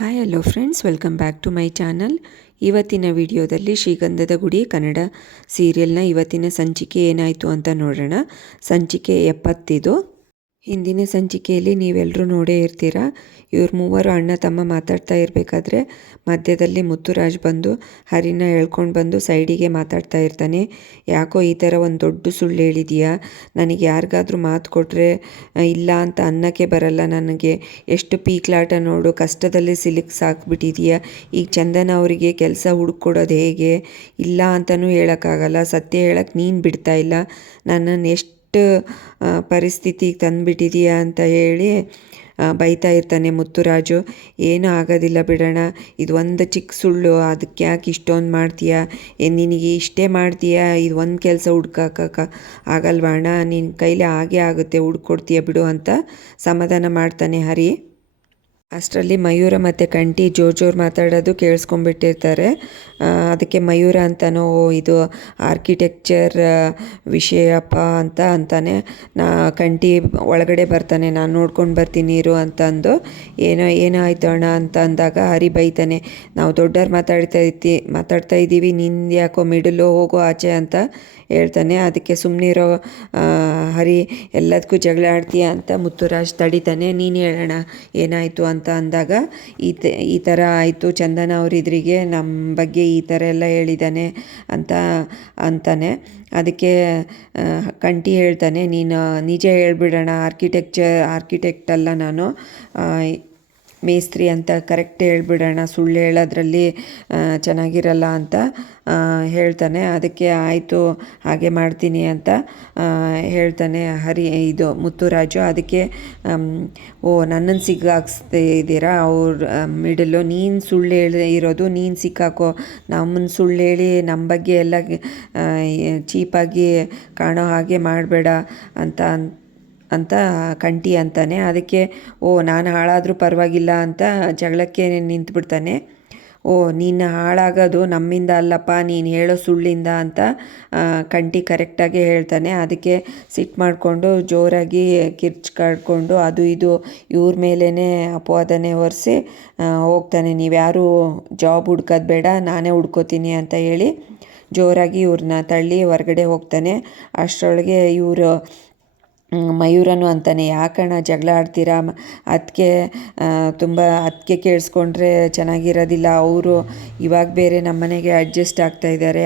Hi hello friends, welcome back to my channel. ಇವತ್ತಿನ ವಿಡಿಯೋದಲ್ಲಿ ಶ್ರೀಗಂಧದ ಗುಡಿ ಕನ್ನಡ ಸೀರಿಯಲ್ನ ಇವತ್ತಿನ ಸಂಚಿಕೆ ಏನಾಯಿತು ಅಂತ ನೋಡೋಣ. ಸಂಚಿಕೆ 70. ಹಿಂದಿನ ಸಂಚಿಕೆಯಲ್ಲಿ ನೀವೆಲ್ಲರೂ ನೋಡೇ ಇರ್ತೀರ. ಇವ್ರು ಮೂವರು ಅಣ್ಣ ತಮ್ಮ ಮಾತಾಡ್ತಾ ಇರಬೇಕಾದ್ರೆ ಮಧ್ಯದಲ್ಲಿ ಮುತ್ತುರಾಜ್ ಬಂದು ಹರಿನ ಹೇಳ್ಕೊಂಡು ಬಂದು ಸೈಡಿಗೆ ಮಾತಾಡ್ತಾ ಇರ್ತಾನೆ. ಯಾಕೋ ಈ ಥರ ಒಂದು ದೊಡ್ಡ ಸುಳ್ಳು ಹೇಳಿದೀಯಾ, ನನಗೆ ಯಾರಿಗಾದ್ರೂ ಮಾತು ಕೊಟ್ಟರೆ ಇಲ್ಲ ಅಂತ ಅನ್ನಕ್ಕೆ ಬರಲ್ಲ, ನನಗೆ ಎಷ್ಟು ಪೀಕ್ಲಾಟ ನೋಡು, ಕಷ್ಟದಲ್ಲಿ ಸಾಕ್ಬಿಟ್ಟಿದೀಯಾ. ಈಗ ಚಂದನ ಅವರಿಗೆ ಕೆಲಸ ಹುಡುಕೊಡೋದು ಹೇಗೆ, ಇಲ್ಲ ಅಂತಲೂ ಹೇಳೋಕ್ಕಾಗಲ್ಲ, ಸತ್ಯ ಹೇಳಕ್ಕೆ ನೀನು ಬಿಡ್ತಾ ಇಲ್ಲ, ನನ್ನನ್ನು ಎಷ್ಟು ಪರಿಸ್ಥಿತಿಗೆ ತಂದುಬಿಟ್ಟಿದೀಯಾ ಅಂತ ಹೇಳಿ ಬೈತಾ ಇರ್ತಾನೆ ಮುತ್ತುರಾಜು. ಏನೂ ಆಗೋದಿಲ್ಲ ಬಿಡೋಣ, ಇದು ಒಂದು ಚಿಕ್ಕ ಸುಳ್ಳು, ಅದಕ್ಕೆ ಯಾಕೆ ಇಷ್ಟೊಂದು ಮಾಡ್ತೀಯಾ, ನಿನಗೆ ಇಷ್ಟೇ ಮಾಡ್ತೀಯಾ, ಇದು ಒಂದು ಕೆಲಸ ಹುಡ್ಕಕ್ಕೆ ಆಗಲ್ವಣ್ಣ, ನಿನ್ನ ಕೈಲಿ ಆಗೇ ಆಗುತ್ತೆ, ಹುಡ್ಕೊಡ್ತೀಯ ಬಿಡು ಅಂತ ಸಮಾಧಾನ ಮಾಡ್ತಾನೆ ಹರಿ. ಅಷ್ಟರಲ್ಲಿ ಮಯೂರ ಮತ್ತು ಕಂಠಿ ಜೋರು ಮಾತಾಡೋದು ಕೇಳಿಸ್ಕೊಂಡ್ಬಿಟ್ಟಿರ್ತಾರೆ. ಅದಕ್ಕೆ ಮಯೂರ ಅಂತನೋ ಇದು ಆರ್ಕಿಟೆಕ್ಚರ್ ವಿಷಯಪ್ಪ ಅಂತಾನೆ ಕಂಠಿ ಒಳಗಡೆ ಬರ್ತಾನೆ. ನಾನು ನೋಡ್ಕೊಂಡು ಬರ್ತೀನಿ ಇರು ಅಂತಂದು ಏನಾಯ್ತು ಅಣ್ಣ ಅಂತ ಅಂದಾಗ ಹರಿ ಬೈತಾನೆ. ನಾವು ದೊಡ್ಡವ್ರು ಮಾತಾಡ್ತಾ ಇದ್ದೀವಿ, ನಿಂದು ಯಾಕೋ ಮಿಡಲು, ಹೋಗೋ ಆಚೆ ಅಂತ ಹೇಳ್ತಾನೆ. ಅದಕ್ಕೆ ಸುಮ್ಮನಿರೋ ಹರಿ, ಎಲ್ಲದಕ್ಕೂ ಜಗಳ ಆಡ್ತೀಯ ಅಂತ ಮುತ್ತುರಾಜ್ ತಡಿತಾನೆ. ನೀನು ಹೇಳೋಣ ಏನಾಯಿತು ಅಂತ ಅಂದಾಗ ಈ ಥರ ಆಯಿತು, ಚಂದನ ಅವರಿದ್ರಿಗೆ ನಮ್ಮ ಬಗ್ಗೆ ಈ ಥರ ಎಲ್ಲ ಹೇಳಿದ್ದಾನೆ ಅಂತಾನೆ. ಅದಕ್ಕೆ ಕಂಠಿ ಹೇಳ್ತಾನೆ, ನೀನು ನಿಜ ಹೇಳ್ಬಿಡೋಣ, ಆರ್ಕಿಟೆಕ್ಟ್ ಅಲ್ಲ ನಾನು, ಮೇಸ್ತ್ರಿ ಅಂತ ಕರೆಕ್ಟ್ ಹೇಳ್ಬಿಡೋಣ, ಸುಳ್ಳು ಹೇಳೋದ್ರಲ್ಲಿ ಚೆನ್ನಾಗಿರಲ್ಲ ಅಂತ ಹೇಳ್ತಾನೆ. ಅದಕ್ಕೆ ಆಯಿತು ಹಾಗೆ ಮಾಡ್ತೀನಿ ಅಂತ ಹೇಳ್ತಾನೆ ಇದು ಮುತ್ತುರಾಜು. ಅದಕ್ಕೆ ನನ್ನನ್ನು ಸಿಕ್ಕಾಕ್ಸ್ತಾ ಇದ್ದೀರಾ, ಅವ್ರ ಮಿಡಲು, ನೀನು ಸುಳ್ಳು ಇರೋದು, ನೀನು ಸಿಕ್ಕಾಕೋ, ನಮ್ಮನ್ನು ಸುಳ್ಳು ಹೇಳಿ ನಮ್ಮ ಬಗ್ಗೆ ಎಲ್ಲ ಚೀಪಾಗಿ ಕಾಣೋ ಹಾಗೆ ಮಾಡಬೇಡ ಅಂತ ಕಂಠಿ ಅಂತಾನೆ. ಅದಕ್ಕೆ ನಾನು ಹಾಳಾದರೂ ಪರವಾಗಿಲ್ಲ ಅಂತ ಜಗಳಕ್ಕೆ ನಿಂತುಬಿಡ್ತಾನೆ. ನೀನು ಹಾಳಾಗೋದು ನಮ್ಮಿಂದ ಅಲ್ಲಪ್ಪ, ನೀನು ಹೇಳೋ ಸುಳ್ಳಿಂದ ಅಂತ ಕಂಠಿ ಕರೆಕ್ಟಾಗಿ ಹೇಳ್ತಾನೆ. ಅದಕ್ಕೆ ಸಿಟ್ಟು ಮಾಡಿಕೊಂಡು ಜೋರಾಗಿ ಕಿರ್ಚ್ಕಾಡ್ಕೊಂಡು ಅದು ಇದು ಇವ್ರ ಮೇಲೇ ಅಪವಾದನೆ ಹೊರಿಸಿ ಹೋಗ್ತಾನೆ. ನೀವ್ಯಾರೂ ಜಾಬ್ ಹುಡ್ಕೋದು ಬೇಡ, ನಾನೇ ಹುಡ್ಕೋತೀನಿ ಅಂತ ಹೇಳಿ ಜೋರಾಗಿ ಇವ್ರನ್ನ ತಳ್ಳಿ ಹೊರಗಡೆ ಹೋಗ್ತಾನೆ. ಅಷ್ಟರೊಳಗೆ ಇವರು ಮಯೂರನು ಅಂತಾನೆ, ಯಾಕಣ್ಣ ಜಗಳ ಆಡ್ತೀರಾ, ಅದಕ್ಕೆ ಕೇಳಿಸ್ಕೊಂಡ್ರೆ ಚೆನ್ನಾಗಿರೋದಿಲ್ಲ, ಅವರು ಇವಾಗ ಬೇರೆ ನಮ್ಮ ಮನೆಗೆ ಅಡ್ಜಸ್ಟ್ ಆಗ್ತಾ ಇದ್ದಾರೆ,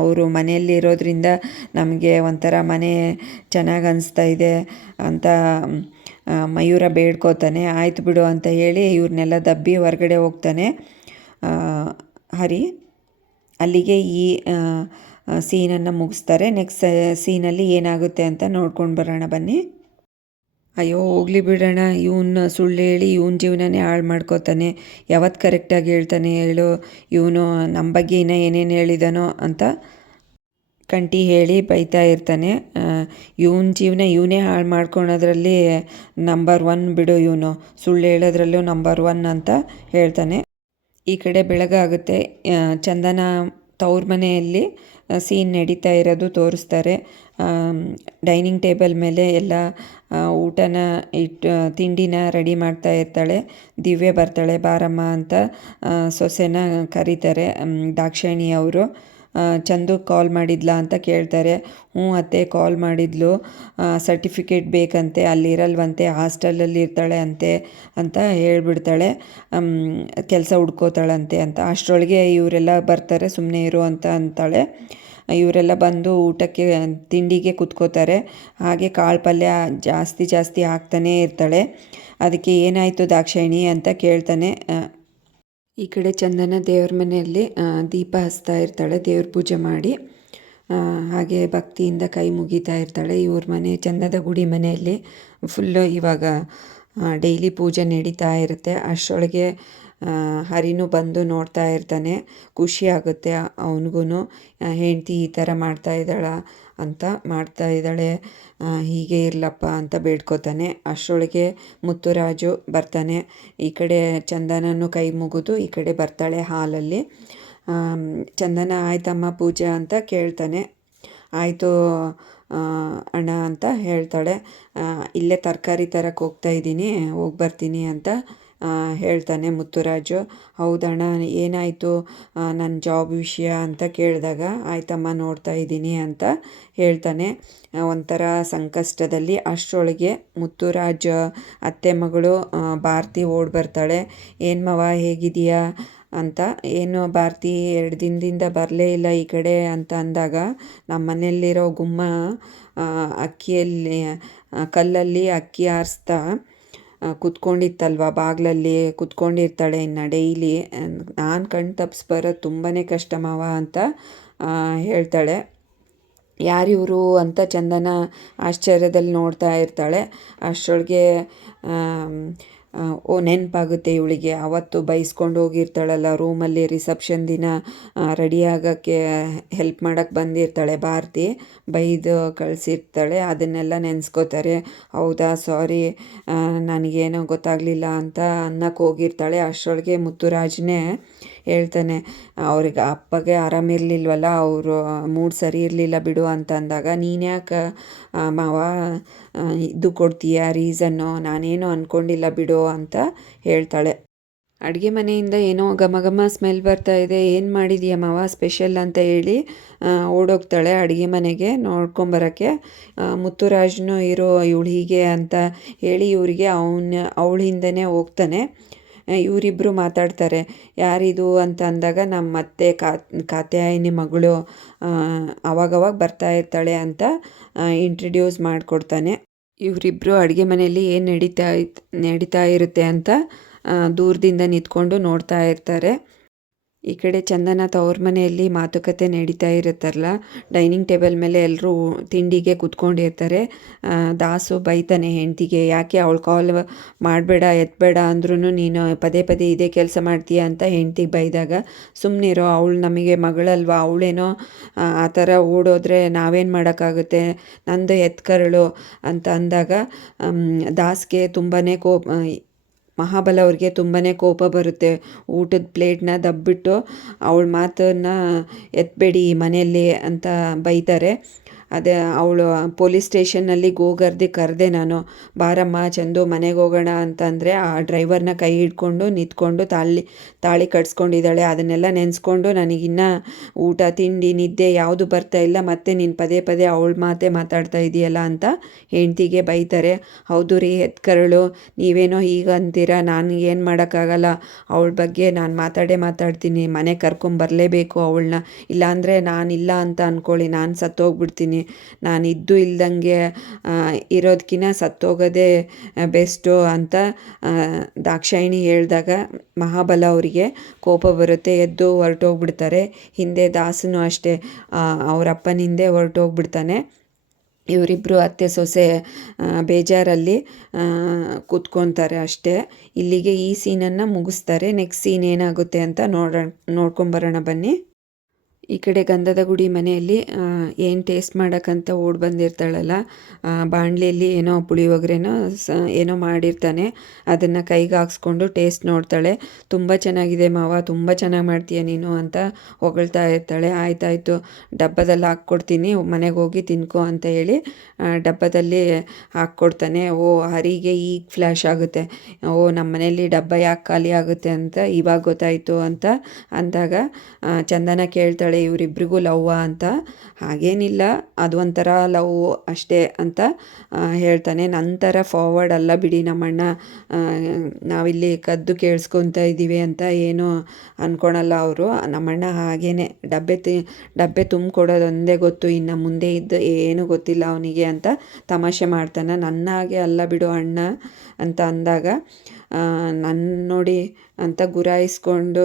ಅವರು ಮನೆಯಲ್ಲಿ ಇರೋದ್ರಿಂದ ನಮಗೆ ಒಂಥರ ಮನೆ ಚೆನ್ನಾಗಿ ಅನಿಸ್ತಾ ಇದೆ ಅಂತ ಮಯೂರ ಬೇಡ್ಕೋತಾನೆ. ಆಯ್ತು ಬಿಡು ಅಂತ ಹೇಳಿ ಇವ್ರನ್ನೆಲ್ಲ ದಬ್ಬಿ ಹೊರಗಡೆ ಹೋಗ್ತಾನೆ ಹರಿ. ಅಲ್ಲಿಗೆ ಈ ಸೀನನ್ನು ಮುಗಿಸ್ತಾರೆ. ನೆಕ್ಸ್ಟ್ ಸೀನಲ್ಲಿ ಏನಾಗುತ್ತೆ ಅಂತ ನೋಡ್ಕೊಂಡು ಬರೋಣ ಬನ್ನಿ. ಅಯ್ಯೋ ಹೋಗ್ಲಿ ಬಿಡೋಣ, ಇವನು ಸುಳ್ಳು ಹೇಳಿ ಇವನ ಜೀವನನೇ ಹಾಳು ಮಾಡ್ಕೋತಾನೆ, ಯಾವತ್ತು ಕರೆಕ್ಟಾಗಿ ಹೇಳ್ತಾನೆ ಹೇಳು, ಇವನು ನಮ್ಮ ಬಗ್ಗೆ ಇನ್ನೂ ಏನೇನು ಹೇಳಿದಾನೋ ಅಂತ ಕಂಠಿ ಹೇಳಿ ಬೈತಾ ಇರ್ತಾನೆ. ಇವನ ಜೀವನ ಇವನೇ ಹಾಳು ಮಾಡ್ಕೊಳೋದ್ರಲ್ಲಿ ನಂಬರ್ 1 ಬಿಡು, ಇವನು ಸುಳ್ಳು ಹೇಳೋದ್ರಲ್ಲೂ ನಂಬರ್ 1 ಅಂತ ಹೇಳ್ತಾನೆ. ಈ ಕಡೆ ಬೆಳಗಾಗುತ್ತೆ. ಚಂದನ ತವ್ರ ಮನೆಯಲ್ಲಿ ಸೀನ್ ನಡೀತಾ ಇರೋದು ತೋರಿಸ್ತಾರೆ. ಡೈನಿಂಗ್ ಟೇಬಲ್ ಮೇಲೆ ಎಲ್ಲ ಊಟನ ತಿಂಡಿನ ರೆಡಿ ಮಾಡ್ತಾ ಇರ್ತಾಳೆ. ದಿವ್ಯ ಬರ್ತಾಳೆ, ಬಾರಮ್ಮ ಅಂತ ಸೊಸೆನ ಕರೀತಾರೆ ದಾಕ್ಷಾಯಿಣಿ ಅವರು. ಚಂದು ಕಾಲ್ ಮಾಡಿದ್ಲಾ ಅಂತ ಕೇಳ್ತಾರೆ. ಅತ್ತೆ ಕಾಲ್ ಮಾಡಿದ್ಲು, ಸರ್ಟಿಫಿಕೇಟ್ ಬೇಕಂತೆ, ಅಲ್ಲಿರಲ್ವಂತೆ, ಹಾಸ್ಟೆಲಲ್ಲಿ ಇರ್ತಾಳೆ ಅಂತೆ ಅಂತ ಹೇಳ್ಬಿಡ್ತಾಳೆ, ಕೆಲಸ ಹುಡ್ಕೋತಾಳಂತೆ ಅಂತ. ಅಷ್ಟರೊಳಗೆ ಇವರೆಲ್ಲ ಬರ್ತಾರೆ, ಸುಮ್ಮನೆ ಇರು ಅಂತ ಅಂತಾಳೆ. ಇವರೆಲ್ಲ ಬಂದು ತಿಂಡಿಗೆ ಕುತ್ಕೋತಾರೆ. ಹಾಗೆ ಕಾಳು ಪಲ್ಯ ಜಾಸ್ತಿ ಹಾಕ್ತಾನೇ ಇರ್ತಾಳೆ. ಅದಕ್ಕೆ ಏನಾಯಿತು ದಾಕ್ಷಾಯಿಣಿ ಅಂತ ಕೇಳ್ತಾನೆ. ಈ ಕಡೆ ಚಂದನ ದೇವ್ರ ಮನೆಯಲ್ಲಿ ದೀಪ ಹಚ್ತಾ ಇರ್ತಾಳೆ, ದೇವ್ರ ಪೂಜೆ ಮಾಡಿ ಹಾಗೆ ಭಕ್ತಿಯಿಂದ ಕೈ ಮುಗಿತಾ ಇರ್ತಾಳೆ. ಇವ್ರ ಮನೆ ಚಂದದ ಗುಡಿ ಮನೆಯಲ್ಲಿ ಫುಲ್ಲು ಇವಾಗ ಡೈಲಿ ಪೂಜೆ ನಡೀತಾ ಇರುತ್ತೆ. ಅಷ್ಟರೊಳಗೆ ಹರಿನೂ ಬಂದು ನೋಡ್ತಾ ಇರ್ತಾನೆ. ಖುಷಿ ಆಗುತ್ತೆ ಅವನಿಗೂ, ಹೆಂಡ್ತಿ ಈ ಥರ ಮಾಡ್ತಾ ಇದ್ದಾಳೆ, ಹೀಗೆ ಇರಲಪ್ಪ ಅಂತ ಬೇಡ್ಕೋತಾನೆ. ಅಷ್ಟರೊಳಗೆ ಮುತ್ತುರಾಜು ಬರ್ತಾನೆ. ಈ ಕಡೆ ಚಂದನನ್ನು ಕೈ ಮುಗಿದು ಈ ಕಡೆ ಬರ್ತಾಳೆ ಹಾಲಲ್ಲಿ. ಚಂದನ ಆಯ್ತಮ್ಮ ಪೂಜೆ ಅಂತ ಕೇಳ್ತಾನೆ. ಆಯಿತು ಅಣ್ಣ ಅಂತ ಹೇಳ್ತಾಳೆ. ಇಲ್ಲೇ ತರಕಾರಿ ತರಕ್ಕೆ ಹೋಗ್ತಾಯಿದ್ದೀನಿ, ಹೋಗಿ ಬರ್ತೀನಿ ಅಂತ ಹೇಳ್ತಾನೆ ಮುತ್ತುರಾಜು. ಹೌದಣ್ಣ, ಏನಾಯಿತು ನನ್ನ ಜಾಬ್ ವಿಷಯ ಅಂತ ಕೇಳಿದಾಗ, ಆಯ್ತಮ್ಮ ನೋಡ್ತಾ ಇದ್ದೀನಿ ಅಂತ ಹೇಳ್ತಾನೆ. ಒಂಥರ ಸಂಕಷ್ಟದಲ್ಲಿ. ಅಷ್ಟರೊಳಗೆ ಮುತ್ತುರಾಜ್ ಅತ್ತೆ ಮಗಳು ಭಾರತಿ ಓಡಿ ಬರ್ತಾಳೆ. ಏನು ಮವ, ಹೇಗಿದೆಯಾ ಅಂತ. ಏನು ಭಾರತಿ 2 ದಿನದಿಂದ ಬರಲೇ ಇಲ್ಲ ಈ ಕಡೆ ಅಂತ ಅಂದಾಗ, ನಮ್ಮ ಮನೆಯಲ್ಲಿರೋ ಗುಮ್ಮ ಅಕ್ಕಿಯಲ್ಲಿ ಕಲ್ಲಲ್ಲಿ ಅಕ್ಕಿ ಆರಿಸ್ತಾ ಕುತ್ಕೊಂಡಿತ್ತಲ್ವ, ಬಾಗಿಲಲ್ಲಿ ಕುತ್ಕೊಂಡಿರ್ತಾಳೆ ಇನ್ನು ಡೈಲಿ. ನಾನು ಕಣ್ ತಪ್ಪಿಸಿ ಬರೋದು ತುಂಬಾ ಕಷ್ಟ ಮಾವ ಅಂತ ಹೇಳ್ತಾಳೆ. ಯಾರಿವರು ಅಂತ ಚಂದನ ಆಶ್ಚರ್ಯದಲ್ಲಿ ನೋಡ್ತಾ ಇರ್ತಾಳೆ. ಅಷ್ಟರೊಳಗೆ ನೆನಪಾಗುತ್ತೆ ಇವಳಿಗೆ, ಅವತ್ತು ಬೈಸ್ಕೊಂಡು ಹೋಗಿರ್ತಾಳಲ್ಲ ರೂಮಲ್ಲಿ, ರಿಸೆಪ್ಷನ್ ದಿನ ರೆಡಿ ಆಗೋಕ್ಕೆ ಹೆಲ್ಪ್ ಮಾಡೋಕ್ಕೆ ಬಂದಿರ್ತಾಳೆ ಭಾರತಿ, ಬೈದು ಕಳಿಸಿರ್ತಾಳೆ. ಅದನ್ನೆಲ್ಲ ನೆನೆಸ್ಕೋತಾರೆ. ಹೌದಾ, ಸಾರಿ, ನನಗೇನೋ ಗೊತ್ತಾಗಲಿಲ್ಲ ಅಂತ ಅನ್ನಕ್ಕೆ ಹೋಗಿರ್ತಾಳೆ. ಅಷ್ಟರೊಳಗೆ ಮುತ್ತುರಾಜ್ನೇ ಹೇಳ್ತಾನೆ, ಅವ್ರಿಗೆ ಅಪ್ಪಗೆ ಆರಾಮಿರಲಿಲ್ವಲ್ಲ, ಅವರು ಮೂಡ್ ಸರಿ ಇರಲಿಲ್ಲ ಬಿಡು ಅಂತ ಅಂದಾಗ, ನೀನ್ಯಾಕೆ ಮಾವ ಇದು ಕೊಡ್ತೀಯ ರೀಸನ್ನು, ನಾನೇನು ಅಂದ್ಕೊಂಡಿಲ್ಲ ಬಿಡು ಅಂತ ಹೇಳ್ತಾಳೆ. ಅಡುಗೆ ಮನೆಯಿಂದ ಏನೋ ಘಮ ಘಮ ಸ್ಮೆಲ್ ಬರ್ತಾ ಇದೆ, ಏನು ಮಾಡಿದೀಯ ಮಾವ ಸ್ಪೆಷಲ್ ಅಂತ ಹೇಳಿ ಓಡೋಗ್ತಾಳೆ ಅಡುಗೆ ಮನೆಗೆ ನೋಡ್ಕೊಂಬರೋಕ್ಕೆ. ಮುತ್ತುರಾಜ್ನು ಇರೋ ಇವಳು ಹೀಗೆ ಅಂತ ಹೇಳಿ ಇವರಿಗೆ ಅವಳ ಹಿಂದೆನೇ ಹೋಗ್ತಾನೆ. ಇವರಿಬ್ಬರು ಮಾತಾಡ್ತಾರೆ. ಯಾರಿದು ಅಂತ ಅಂದಾಗ, ನಮ್ಮ ಅತ್ತೆ ಕಾತ್ಯಾಯಿನಿ ಮಗಳು ಅವಾಗವಾಗ ಬರ್ತಾ ಇರ್ತಾಳೆ ಅಂತ ಇಂಟ್ರಡ್ಯೂಸ್ ಮಾಡಿಕೊಡ್ತಾನೆ. ಇವರಿಬ್ಬರು ಅಡುಗೆ ಮನೆಯಲ್ಲಿ ಏನು ನಡೀತಾ ಇರುತ್ತೆ ಅಂತ ದೂರದಿಂದ ನಿಂತ್ಕೊಂಡು ನೋಡ್ತಾ ಇರ್ತಾರೆ. ಈ ಕಡೆ ಚಂದನ ತವ್ರ ಮನೆಯಲ್ಲಿ ಮಾತುಕತೆ ನಡೀತಾ ಇರುತ್ತಲ್ಲ, ಡೈನಿಂಗ್ ಟೇಬಲ್ ಮೇಲೆ ಎಲ್ಲರೂ ತಿಂಡಿಗೆ ಕೂತ್ಕೊಂಡಿರ್ತಾರೆ. ದಾಸು ಬೈತಾನೆ ಹೆಂಡ್ತಿಗೆ, ಯಾಕೆ ಅವಳು ಕಾಲ್ ಮಾಡಬೇಡ ಎತ್ತಬೇಡ ಅಂದ್ರೂ ನೀನು ಪದೇ ಪದೇ ಇದೇ ಕೆಲಸ ಮಾಡ್ತೀಯ ಅಂತ ಹೆಂಡ್ತಿಗೆ ಬೈದಾಗ, ಸುಮ್ಮನಿರೋ, ಅವಳು ನಮಗೆ ಮಗಳಲ್ವ, ಅವಳೇನೋ ಆ ಥರ ಓಡೋದ್ರೆ ನಾವೇನು ಮಾಡೋಕ್ಕಾಗುತ್ತೆ, ನಂದು ಎತ್ಕರಳು ಅಂತ ಅಂದಾಗ ದಾಸ್ಗೆ ತುಂಬಾ ಮಹಾಬಲ ಅವ್ರಿಗೆ ತುಂಬಾ ಕೋಪ ಬರುತ್ತೆ. ಊಟದ ಪ್ಲೇಟ್ನ ದಬ್ಬಿಟ್ಟು ಅವಳ ಮಾತನ್ನು ಎತ್ತಬೇಡಿ ಮನೆಯಲ್ಲಿ ಅಂತ ಬೈತಾರೆ. ಅದೇ ಅವಳು ಪೊಲೀಸ್ ಸ್ಟೇಷನ್ನಲ್ಲಿ ಕರೆದೆ ನಾನು, ಬಾರಮ್ಮ ಚಂದು ಮನೆಗೆ ಹೋಗೋಣ ಅಂತಂದರೆ ಆ ಡ್ರೈವರ್ನ ಕೈ ಹಿಡ್ಕೊಂಡು ನಿಂತ್ಕೊಂಡು ತಾಳಿ ಕಟ್ಸ್ಕೊಂಡಿದ್ದಾಳೆ. ಅದನ್ನೆಲ್ಲ ನೆನೆಸ್ಕೊಂಡು ನನಗಿನ್ನ ಊಟ ತಿಂಡಿ ನಿದ್ದೆ ಯಾವುದು ಬರ್ತಾ ಇಲ್ಲ, ಮತ್ತು ನೀನು ಪದೇ ಪದೇ ಅವಳ ಮಾತೇ ಮಾತಾಡ್ತಾ ಇದೆಯಲ್ಲ ಅಂತ ಹೆಂಡ್ತಿಗೆ ಬೈತಾರೆ. ಹೌದು ರೀ ಎತ್ಕರಳು, ನೀವೇನೋ ಈಗ ಅಂತೀರ, ನಾನು ಏನು ಮಾಡೋಕ್ಕಾಗಲ್ಲ, ಅವಳ ಬಗ್ಗೆ ನಾನು ಮಾತಾಡ್ತೀನಿ, ಮನೆ ಕರ್ಕೊಂಬರಲೇಬೇಕು ಅವಳನ್ನ, ಇಲ್ಲಾಂದರೆ ನಾನಿಲ್ಲ ಅಂತ ಅಂದ್ಕೊಳ್ಳಿ, ನಾನು ಸತ್ತೋಗ್ಬಿಡ್ತೀನಿ, ನಾನು ಇದ್ದು ಇಲ್ದಂಗೆ ಇರೋದಕ್ಕಿಂತ ಸತ್ತೋಗೋದೇ ಬೆಸ್ಟು ಅಂತ ದಾಕ್ಷಾಯಿಣಿ ಹೇಳಿದಾಗ ಮಹಾಬಲ ಅವರಿಗೆ ಕೋಪ ಬರುತ್ತೆ. ಎದ್ದು ಹೊರಟೋಗ್ಬಿಡ್ತಾರೆ. ಹಿಂದೆ ದಾಸನು ಅಷ್ಟೇ ಅವ್ರ ಅಪ್ಪನ ಹಿಂದೆ ಹೊರಟೋಗ್ಬಿಡ್ತಾನೆ. ಇವರಿಬ್ಬರು ಅತ್ತೆ ಸೊಸೆ ಬೇಜಾರಲ್ಲಿ ಕೂತ್ಕೊತಾರೆ ಅಷ್ಟೇ. ಇಲ್ಲಿಗೆ ಈ ಸೀನನ್ನು ಮುಗಿಸ್ತಾರೆ. ನೆಕ್ಸ್ಟ್ ಸೀನ್ ಏನಾಗುತ್ತೆ ಅಂತ ನೋಡ್ಕೊಂಬರೋಣ ಬನ್ನಿ. ಈ ಕಡೆ ಗಂಧದ ಗುಡಿ ಮನೆಯಲ್ಲಿ ಏನು ಟೇಸ್ಟ್ ಮಾಡೋಕ್ಕಂತ ಓಡಿ ಬಂದಿರ್ತಾಳಲ್ಲ, ಬಾಣಲೆಯಲ್ಲಿ ಏನೋ ಪುಳಿಯೋಗರೆನೋ ಏನೋ ಮಾಡಿರ್ತಾನೆ, ಅದನ್ನು ಕೈಗೆ ಹಾಕ್ಸ್ಕೊಂಡು ಟೇಸ್ಟ್ ನೋಡ್ತಾಳೆ. ತುಂಬ ಚೆನ್ನಾಗಿದೆ ಮಾವ, ತುಂಬ ಚೆನ್ನಾಗಿ ಮಾಡ್ತೀಯ ನೀನು ಅಂತ ಹೊಗಳ್ತಾ ಇರ್ತಾಳೆ. ಆಯ್ತಾಯಿತು, ಡಬ್ಬದಲ್ಲಿ ಹಾಕ್ಕೊಡ್ತೀನಿ, ಮನೆಗೆ ಹೋಗಿ ತಿನ್ಕೋ ಅಂತ ಹೇಳಿ ಡಬ್ಬದಲ್ಲಿ ಹಾಕ್ಕೊಡ್ತಾನೆ. ಹರಿಗೆ ಈಗ ಫ್ಲ್ಯಾಶ್ ಆಗುತ್ತೆ, ನಮ್ಮ ಮನೆಯಲ್ಲಿ ಡಬ್ಬ ಯಾಕೆ ಖಾಲಿ ಆಗುತ್ತೆ ಅಂತ ಇವಾಗ ಗೊತ್ತಾಯಿತು ಅಂತ ಅಂದಾಗ ಚಂದನ ಕೇಳ್ತಾಳೆ, ಇವರಿಬ್ರಿಗೂ ಲವ್ವಾ ಅಂತ. ಹಾಗೇನಿಲ್ಲ, ಅದು ಒಂಥರ ಲವ್ ಅಷ್ಟೇ ಅಂತ ಹೇಳ್ತಾನೆ. ನಂತರ ಫಾರ್ವರ್ಡ್ ಅಲ್ಲ ಬಿಡಿ ನಮ್ಮಣ್ಣ, ನಾವಿಲ್ಲಿ ಕದ್ದು ಕೇಳಿಸ್ಕೊತಾ ಇದ್ದೀವಿ ಅಂತ ಏನು ಅಂದ್ಕೊಳಲ್ಲ ಅವರು. ನಮ್ಮಣ್ಣ ಹಾಗೇನೆ ಡಬ್ಬೆ ತುಂಬಿಕೊಡೋದು ಒಂದೇ ಗೊತ್ತು, ಇನ್ನು ಮುಂದೆ ಇದ್ದು ಏನೂ ಗೊತ್ತಿಲ್ಲ ಅವನಿಗೆ ಅಂತ ತಮಾಷೆ ಮಾಡ್ತಾನೆ. ನನ್ನ ಹಾಗೆ ಅಲ್ಲ ಬಿಡು ಅಣ್ಣ ಅಂತ ಅಂದಾಗ, ನನ್ನ ನೋಡಿ ಅಂತ ಗುರಾಯಿಸ್ಕೊಂಡು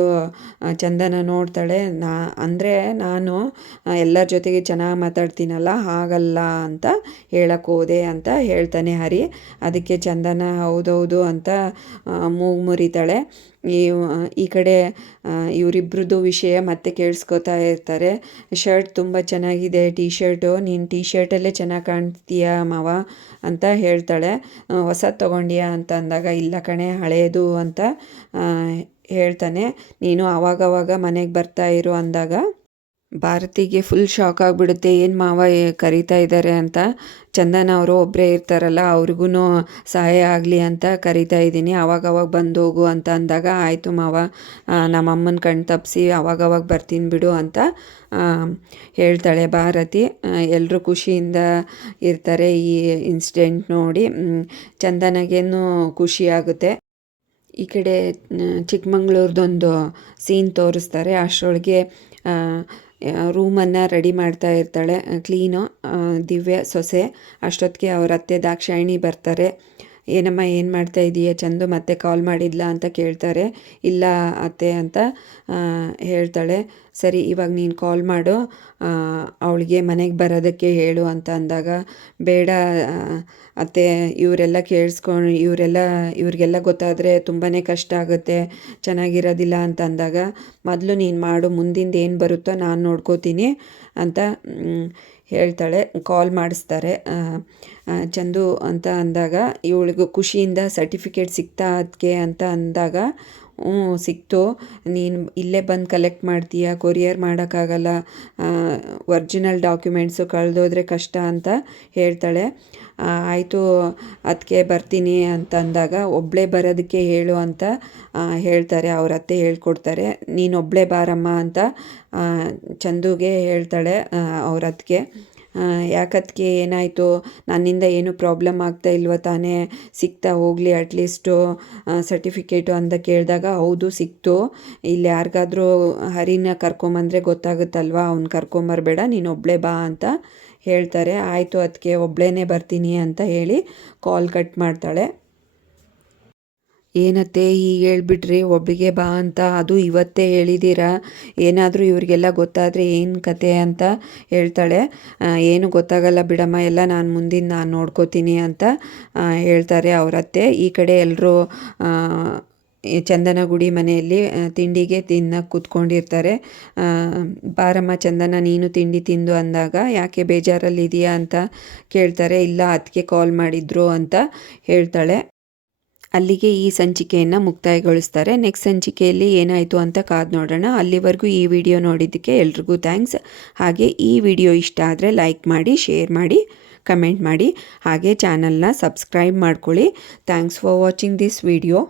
ಚಂದನ ನೋಡ್ತಾಳೆ. ಅಂದರೆ ನಾನು ಎಲ್ಲರ ಜೊತೆಗೆ ಚೆನ್ನಾಗಿ ಮಾತಾಡ್ತೀನಲ್ಲ, ಹಾಗಲ್ಲ ಅಂತ ಹೇಳಕ್ಕೆ ಹೋದೆ ಅಂತ ಹೇಳ್ತಾನೆ ಹರಿ. ಅದಕ್ಕೆ ಚಂದನ ಹೌದೌದು ಅಂತ ಮೂಗು ಮುರಿತಾಳೆ. ಈ ಕಡೆ ಇವರಿಬ್ರದ್ದು ವಿಷಯ ಮತ್ತೆ ಕೇಳಿಸ್ಕೊತಾ ಇರ್ತಾರೆ. ಶರ್ಟ್ ತುಂಬ ಚೆನ್ನಾಗಿದೆ, ಟೀ ಶರ್ಟು, ನೀನು ಟೀ ಶರ್ಟಲ್ಲೇ ಚೆನ್ನಾಗಿ ಕಾಣ್ತೀಯ ಮಾವ ಅಂತ ಹೇಳ್ತಾಳೆ. ಹೊಸದು ತೊಗೊಂಡ್ಯಾ ಅಂತ ಅಂದಾಗ, ಇಲ್ಲ ಕಣೆ ಹಳೆಯದು ಅಂತ ಹೇಳ್ತಾನೆ. ನೀನು ಆವಾಗವಾಗ ಮನೆಗೆ ಬರ್ತಾ ಇರು ಅಂದಾಗ, ಭಾರತಿಗೆ ಫುಲ್ ಶಾಕ್ ಆಗಿಬಿಡುತ್ತೆ, ಏನು ಮಾವ ಕರೀತಾ ಇದ್ದಾರೆ ಅಂತ. ಚಂದನ ಅವರು ಒಬ್ಬರೇ ಇರ್ತಾರಲ್ಲ, ಅವ್ರಿಗೂ ಸಹಾಯ ಆಗಲಿ ಅಂತ ಕರೀತಾ ಇದ್ದೀನಿ, ಅವಾಗವಾಗ ಬಂದು ಹೋಗು ಅಂತ ಅಂದಾಗ, ಆಯಿತು ಮಾವ, ನಮ್ಮಮ್ಮನ ಕಣ್ ತಪ್ಪಿಸಿ ಅವಾಗವಾಗ ಬರ್ತೀನಿ ಬಿಡು ಅಂತ ಹೇಳ್ತಾಳೆ ಭಾರತಿ. ಎಲ್ಲರೂ ಖುಷಿಯಿಂದ ಇರ್ತಾರೆ ಈ ಇನ್ಸಿಡೆಂಟ್ ನೋಡಿ. ಚಂದನಗೇನು ಖುಷಿ ಆಗುತ್ತೆ. ಈ ಕಡೆ ಚಿಕ್ಕಮಂಗ್ಳೂರ್ದೊಂದು ಸೀನ್ ತೋರಿಸ್ತಾರೆ. ಅಷ್ಟರೊಳಗೆ ರೂಮನ್ನು ರೆಡಿ ಮಾಡ್ತಾ ಇರ್ತಾಳೆ ಕ್ಲೀನು ದಿವ್ಯ ಸೊಸೆ. ಅಷ್ಟೊತ್ತಿಗೆ ಅವ್ರ ಅತ್ತೆ ದಾಕ್ಷಾಯಿಣಿ ಬರ್ತಾರೆ. ಏನಮ್ಮ ಏನು ಮಾಡ್ತಾ ಇದೀಯ ಚಂದು, ಮತ್ತೆ ಕಾಲ್ ಮಾಡಿದ್ಲ ಅಂತ ಕೇಳ್ತಾರೆ. ಇಲ್ಲ ಅತ್ತೆ ಅಂತ ಹೇಳ್ತಾಳೆ. ಸರಿ, ಇವಾಗ ನೀನು ಕಾಲ್ ಮಾಡು, ಅವಳಿಗೆ ಮನೆಗೆ ಬರೋದಕ್ಕೆ ಹೇಳು ಅಂತ ಅಂದಾಗ, ಬೇಡ ಅತ್ತೆ, ಇವರೆಲ್ಲ ಕೇಳಿಸ್ಕೊಂಡು ಇವ್ರಿಗೆಲ್ಲ ಗೊತ್ತಾದರೆ ತುಂಬಾ ಕಷ್ಟ ಆಗುತ್ತೆ, ಚೆನ್ನಾಗಿರೋದಿಲ್ಲ ಅಂತ ಅಂದಾಗ, ಮೊದಲು ನೀನು ಮಾಡು, ಮುಂದಿಂದ ಏನು ಬರುತ್ತೋ ನಾನು ನೋಡ್ಕೋತೀನಿ ಅಂತ ಹೇಳ್ತಾಳೆ. ಕಾಲ್ ಮಾಡಿಸ್ತಾರೆ ಚಂದು ಅಂತ ಅಂದಾಗ, ಇವಳಿಗೂ ಖುಷಿಯಿಂದ ಸರ್ಟಿಫಿಕೇಟ್ ಸಿಗ್ತಾ ಅದಕ್ಕೆ ಅಂತ ಅಂದಾಗ, ಸಿಕ್ತು, ನೀನು ಇಲ್ಲೇ ಬಂದು ಕಲೆಕ್ಟ್ ಮಾಡ್ತೀಯಾ, ಕೊರಿಯರ್ ಮಾಡೋಕ್ಕಾಗಲ್ಲ, ಒರಿಜಿನಲ್ ಡಾಕ್ಯುಮೆಂಟ್ಸು ಕಳೆದೋದ್ರೆ ಕಷ್ಟ ಅಂತ ಹೇಳ್ತಾಳೆ. ಆಯಿತು ಅದಕ್ಕೆ ಬರ್ತೀನಿ ಅಂತ ಅಂದಾಗ, ಒಬ್ಬಳೇ ಬರೋದಕ್ಕೆ ಹೇಳು ಅಂತ ಹೇಳ್ತಾರೆ. ಅವ್ರ ಅತ್ತೆ ಹೇಳ್ಕೊಡ್ತಾರೆ. ನೀನೊಬ್ಬಳೇ ಬಾರಮ್ಮ ಅಂತ ಚಂದುಗೆ ಹೇಳ್ತಾಳೆ ಅವ್ರ ಅತ್ತಿಗೆ. ಯಾಕದಕ್ಕೆ ಏನಾಯಿತು, ನನ್ನಿಂದ ಏನು ಪ್ರಾಬ್ಲಮ್ ಆಗ್ತಾ ಇಲ್ವ ತಾನೇ, ಸಿಗ್ತಾ ಹೋಗಲಿ ಅಟ್ಲೀಸ್ಟು ಸರ್ಟಿಫಿಕೇಟು ಅಂತ ಕೇಳಿದಾಗ, ಹೌದು ಸಿಕ್ತು, ಇಲ್ಲಿ ಯಾರಿಗಾದ್ರೂ ಹರಿನ ಕರ್ಕೊಂಬಂದರೆ ಗೊತ್ತಾಗುತ್ತಲ್ವ, ಅವ್ನು ಕರ್ಕೊಂಬರ್ಬೇಡ, ನೀನು ಒಬ್ಬಳೇ ಬಾ ಅಂತ ಹೇಳ್ತಾರೆ. ಆಯಿತು ಅದಕ್ಕೆ ಒಬ್ಬಳೇ ಬರ್ತೀನಿ ಅಂತ ಹೇಳಿ ಕಾಲ್ ಕಟ್ ಮಾಡ್ತಾಳೆ. ಏನತ್ತೆ ಈಗ ಹೇಳ್ಬಿಟ್ರಿ ಒಬ್ಬಳಿಗೆ ಬಾ ಅಂತ, ಅದು ಇವತ್ತೇ ಹೇಳಿದ್ದೀರಾ, ಏನಾದರೂ ಇವ್ರಿಗೆಲ್ಲ ಗೊತ್ತಾದರೆ ಏನು ಕತೆ ಅಂತ ಹೇಳ್ತಾಳೆ. ಏನು ಗೊತ್ತಾಗಲ್ಲ ಬಿಡಮ್ಮ, ಎಲ್ಲ ನಾನು ನೋಡ್ಕೋತೀನಿ ಅಂತ ಹೇಳ್ತಾರೆ ಅವರತ್ತೆ. ಈ ಕಡೆ ಎಲ್ಲರೂ ಚಂದನಗುಡಿ ಮನೆಯಲ್ಲಿ ತಿಂಡಿಗೆ ತಿನ್ನಕ್ಕೆ ಕೂತ್ಕೊಂಡಿರ್ತಾರೆ. ಬಾರಮ್ಮ ಚಂದನ, ನೀನು ತಿಂಡಿ ತಿಂದು ಅಂದಾಗ, ಯಾಕೆ ಬೇಜಾರಲ್ಲಿದೆಯಾ ಅಂತ ಕೇಳ್ತಾರೆ. ಇಲ್ಲ ಅದಕ್ಕೆ ಕಾಲ್ ಮಾಡಿದ್ರು ಅಂತ ಹೇಳ್ತಾಳೆ. ಅಲ್ಲಿಗೆ ಈ ಸಂಚಿಕೆಯನ್ನು ಮುಕ್ತಾಯಗೊಳಿಸ್ತಾರೆ. ನೆಕ್ಸ್ಟ್ ಸಂಚಿಕೆಯಲ್ಲಿ ಏನಾಯಿತು ಅಂತ ಕಾದು ನೋಡೋಣ. ಅಲ್ಲಿವರೆಗೂ ಈ ವಿಡಿಯೋ ನೋಡಿದ್ದಕ್ಕೆ ಎಲ್ರಿಗೂ ಥ್ಯಾಂಕ್ಸ್. ಹಾಗೆ ಈ ವಿಡಿಯೋ ಇಷ್ಟ ಆದರೆ ಲೈಕ್ ಮಾಡಿ, ಶೇರ್ ಮಾಡಿ, ಕಮೆಂಟ್ ಮಾಡಿ, ಹಾಗೆ ಚಾನಲ್ನ ಸಬ್ಸ್ಕ್ರೈಬ್ ಮಾಡ್ಕೊಳ್ಳಿ. Thanks for watching this video.